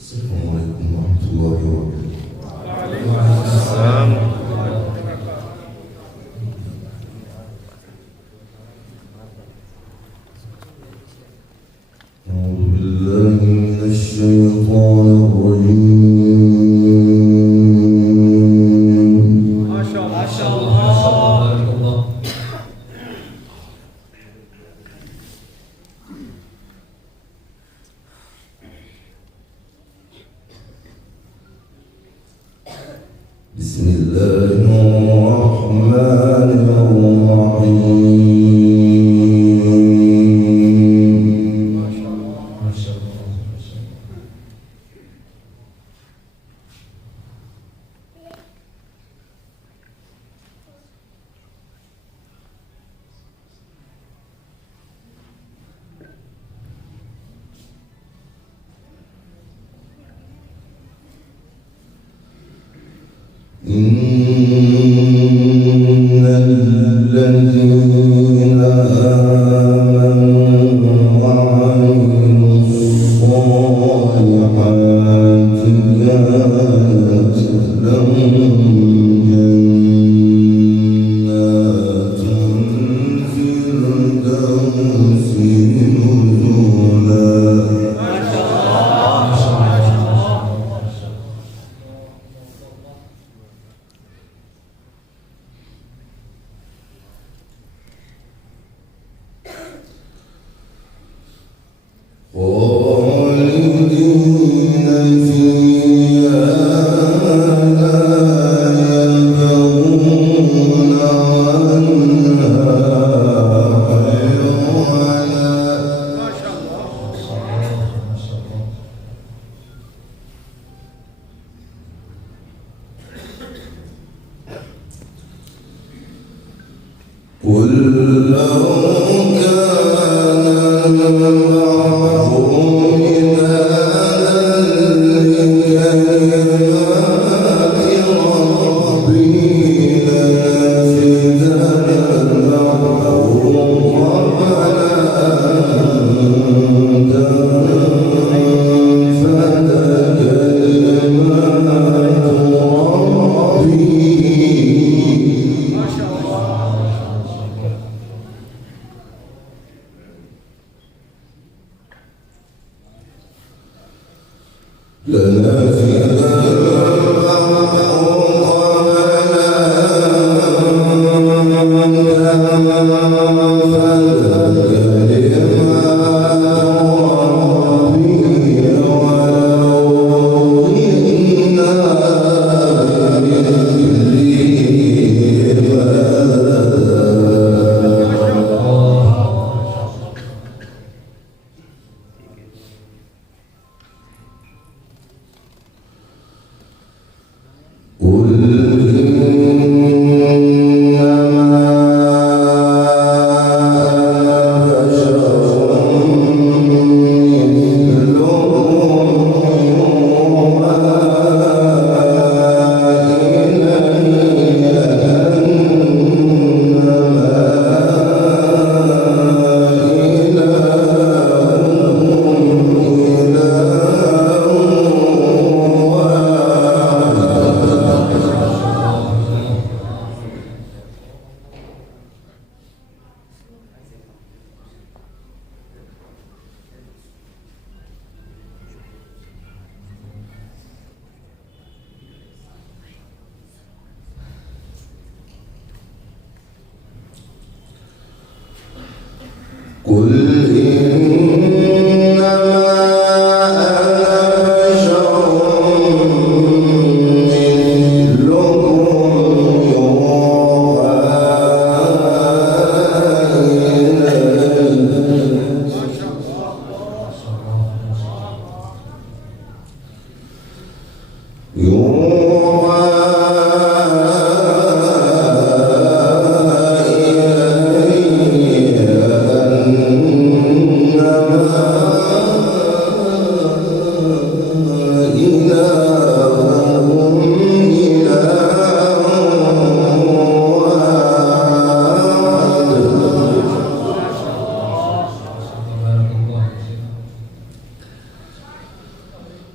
السلام عليكم ورحمة الله وبركاته. وعليكم السلام. أعوذ بالله من الشيطان الرجيم. ما شاء الله. بارك الله. بسم الله الرحمن الرحيم. ما شاء الله. ما شاء الله. ما شاء الله. إن الذين آمنوا وعملوا الصالحات كانت لهم جنات الفردوس نزلا. خالدين فيها لا يبغون عنها حولا. ما شاء الله. ما شاء الله. قل لو كان معه من كلمات ربي لنفد البحر قبل أن تنفد كلمات ربي. ما شاء الله. لنفد البحر قبل أن تنفد كلمات ربي ولو جئنا بمثله قل إنما أنا بشر مثلكم يوحى إلي قل إنما أنا بشر مثلكم يوحى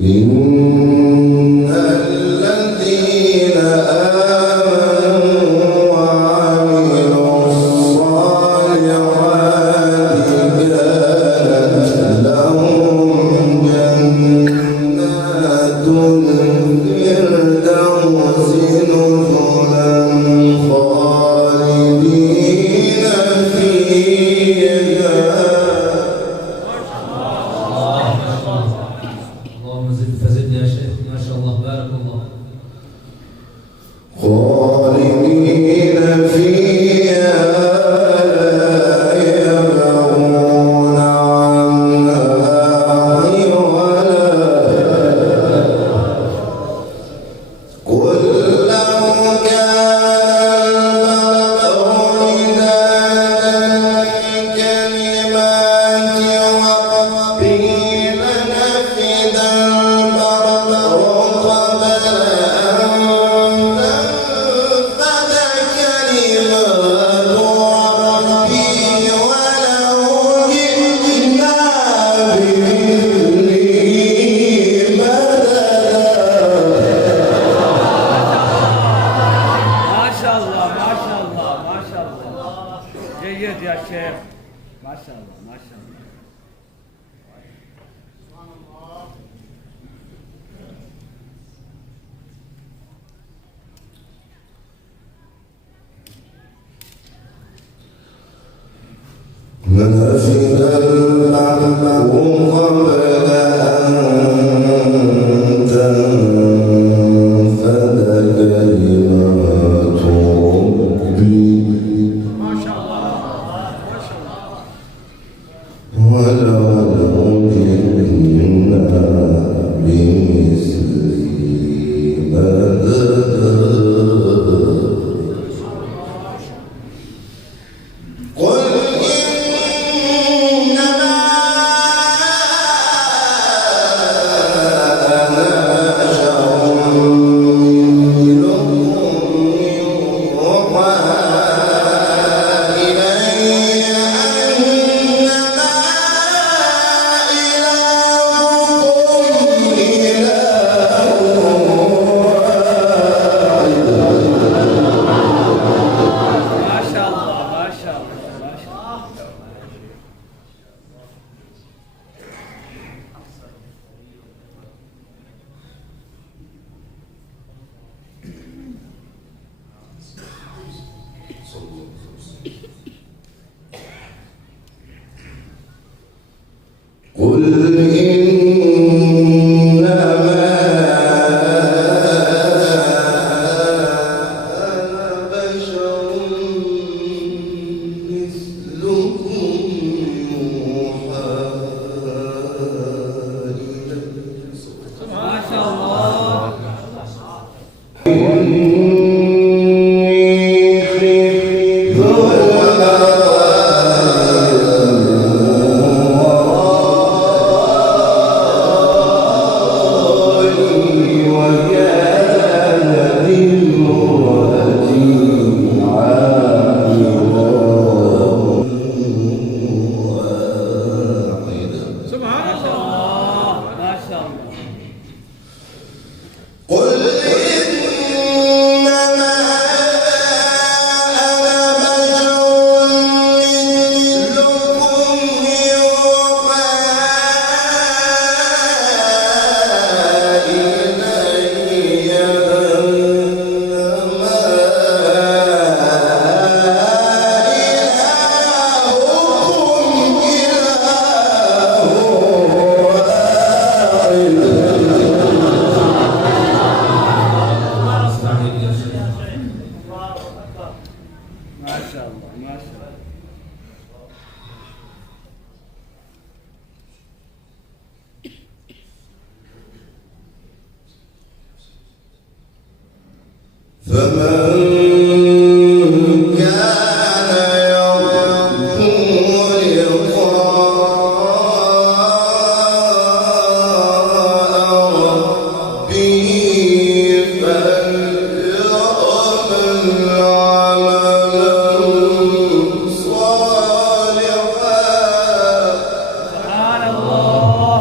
إن الذين آمنوا وعملوا الصالحات كانت لهم جنات الفردوس نزلا خالدين فيها. اللهم زد فزد يا شيخ، ما شاء الله، بارك الله. خالدين فيها لا يبغون عنها حولا. قل لو كان البحر مدادا لكلمات ربي لنفد البحر قبل أن تنفد كلمات ربي ولو جئنا بمثله مددا. ما شاء الله ما شاء الله ما شاء الله، جيد يا شيخ، ما شاء الله ما شاء الله. نفد البحر قبل أن تنفد كلمات ربي ما شاء الله ما شاء الله. ولو جئنا بمثله مددا. قل إنما أنا بشر مثلكم يوحى إلي أنما إلهكم إله واحد. ما شاء الله ما شاء الله ما شاء الله. قل إنما أنا بشر مثلكم يوحى إلي. ما شاء الله. ما شاء الله ما شاء الله. قل إنما أنا بشر مثلكم يوحى إلي أنما إلهكم استعين يا شيخ. ما شاء الله ما شاء الله. فمن كان يرجو لقاء ربه فليعمل عملا صالحا. سبحان الله.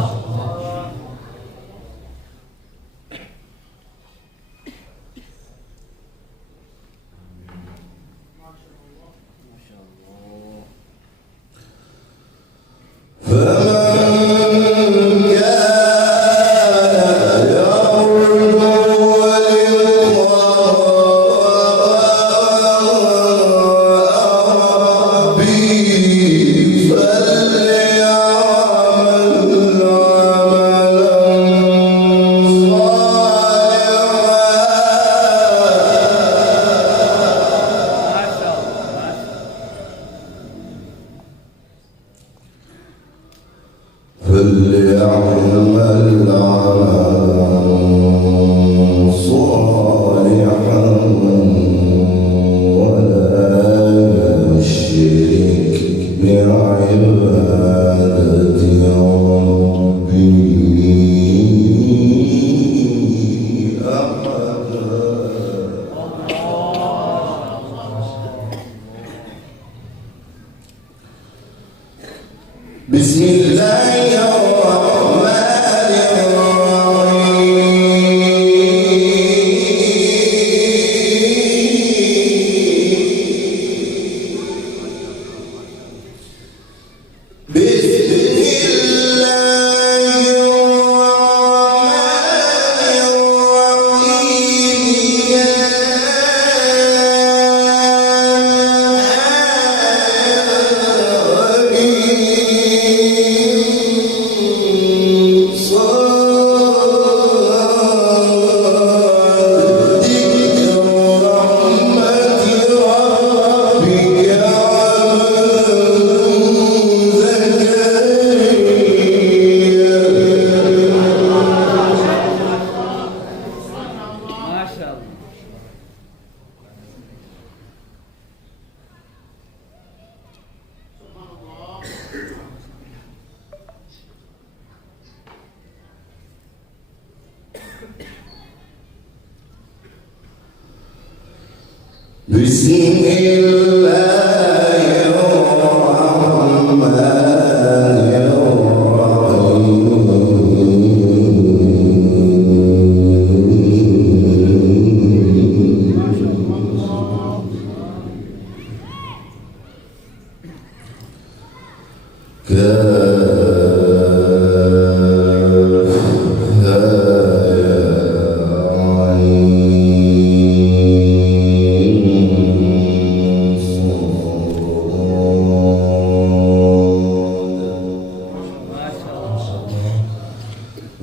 بسم الله الرحمن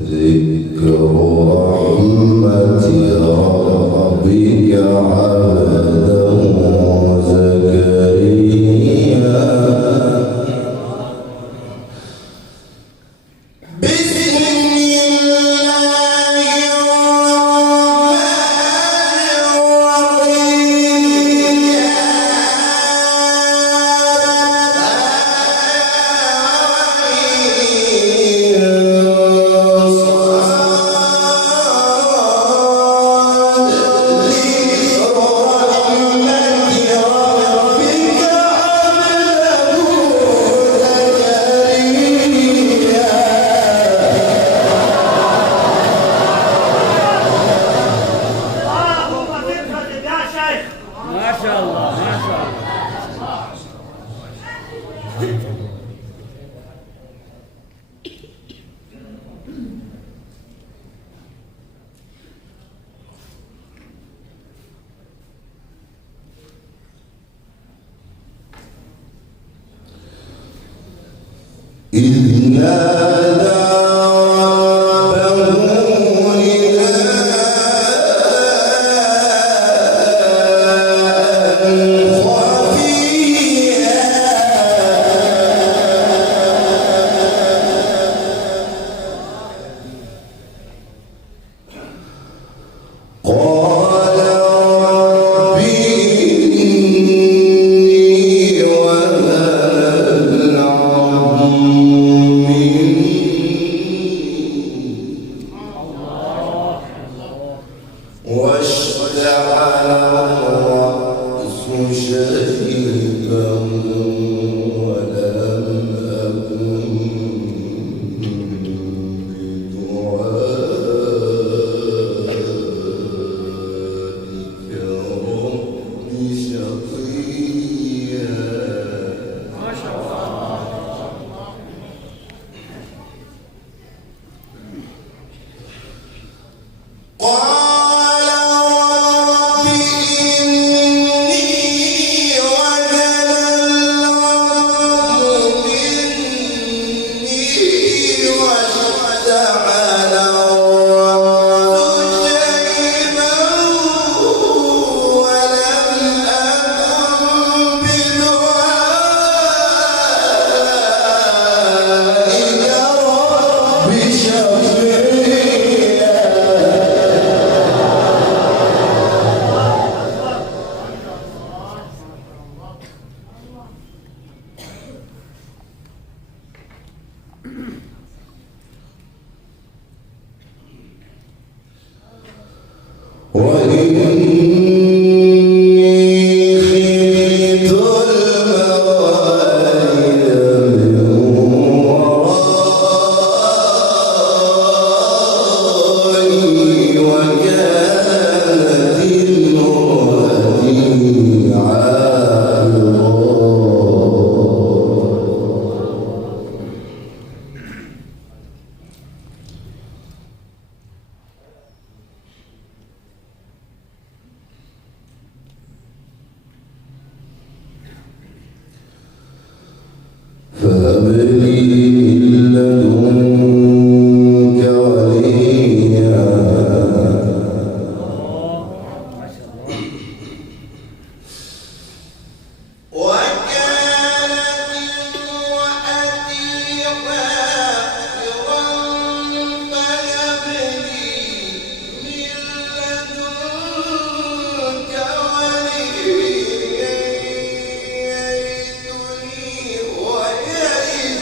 ذكر رحمة ربك عبده زكريا بسم الله ما شاء الله ما شاء الله. إذ نادى ربه نداء خفيا قال رب إني وهن العظم مني واشتعل الرأس شيبا ولم أكن بدعائك رب شقيا ما شاء الله. قال رب إني وهن العظم مني واشتعل الرأس شيبا ولم أكن بدعائك رب شقيا وإني خفت الموالي من ورائي وكانت امرأتي عاقرا فهب لي من لدنك وليا ما شاء الله. وكانت امرأتي قاصرا فهب لي من لدنك وليا يرثني ويرث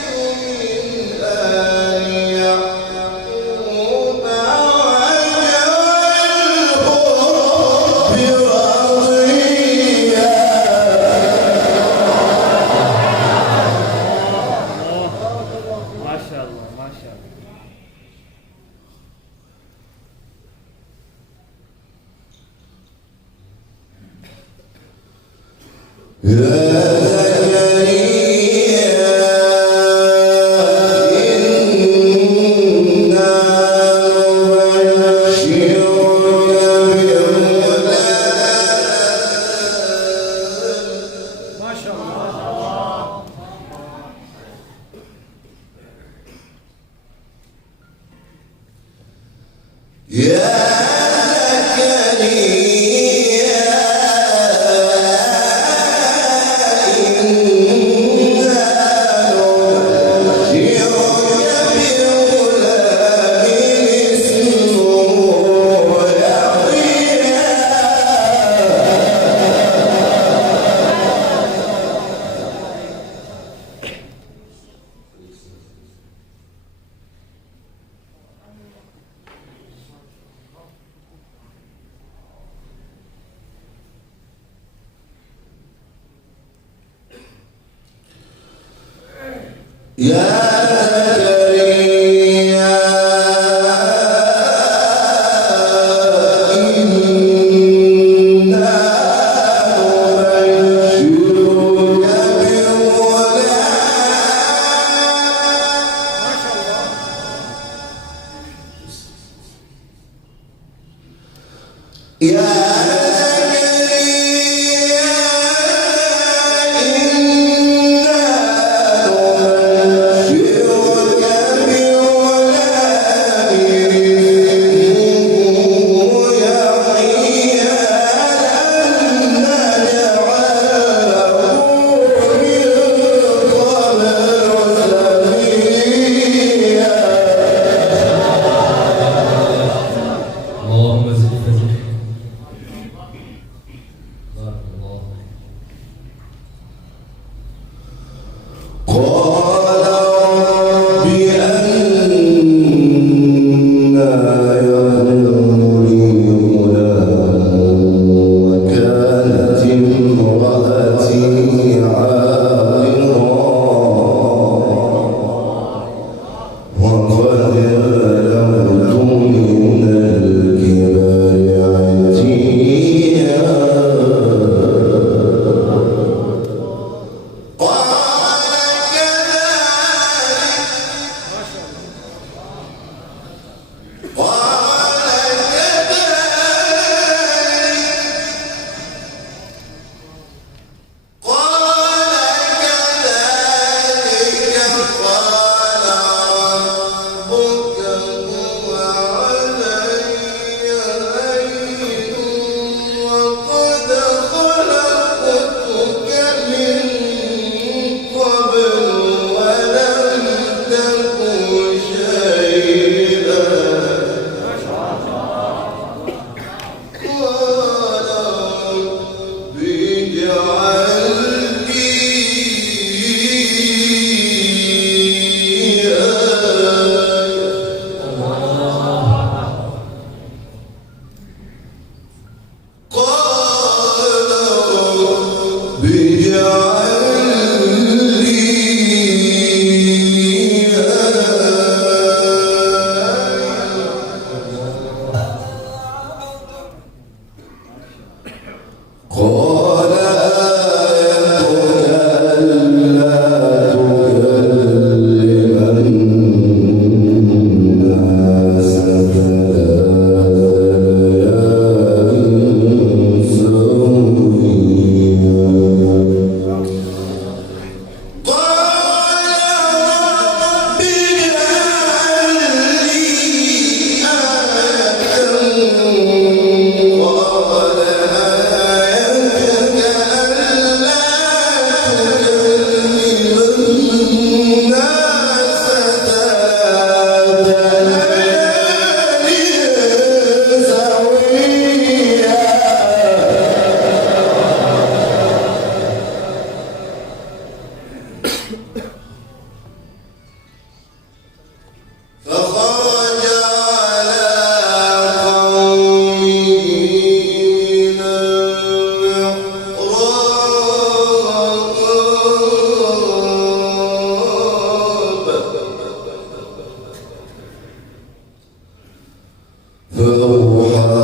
فأوحى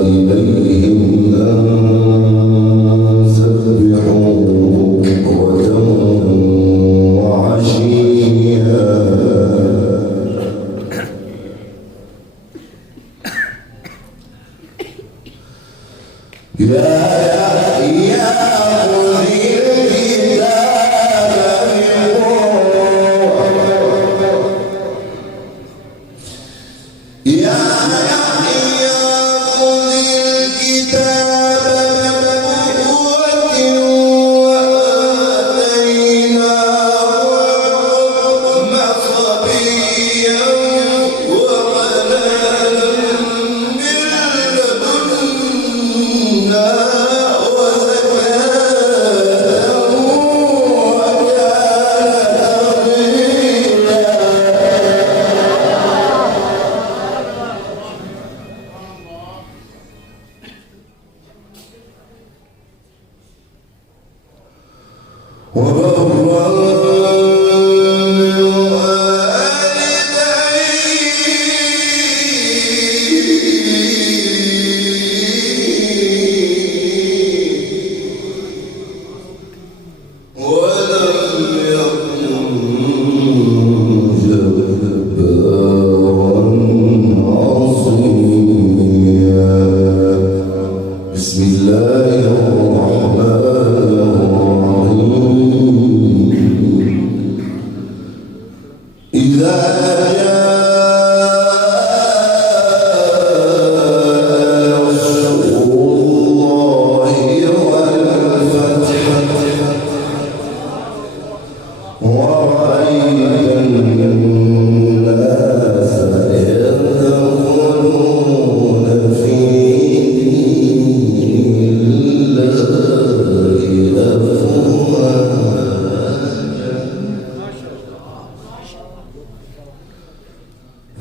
إليهم أن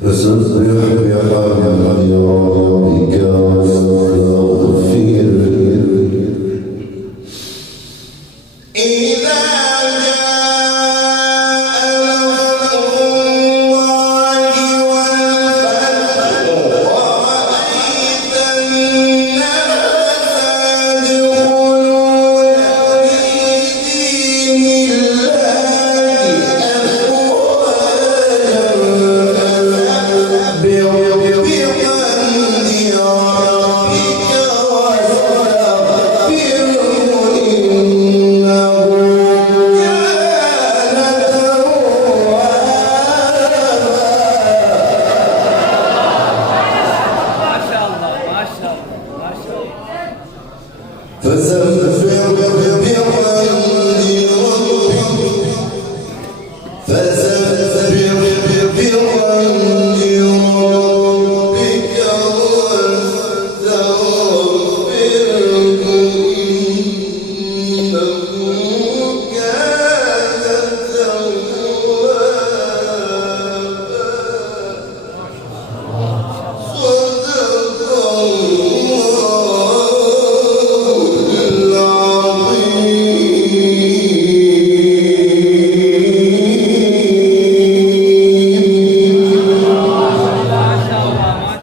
فسبح بحمد ربك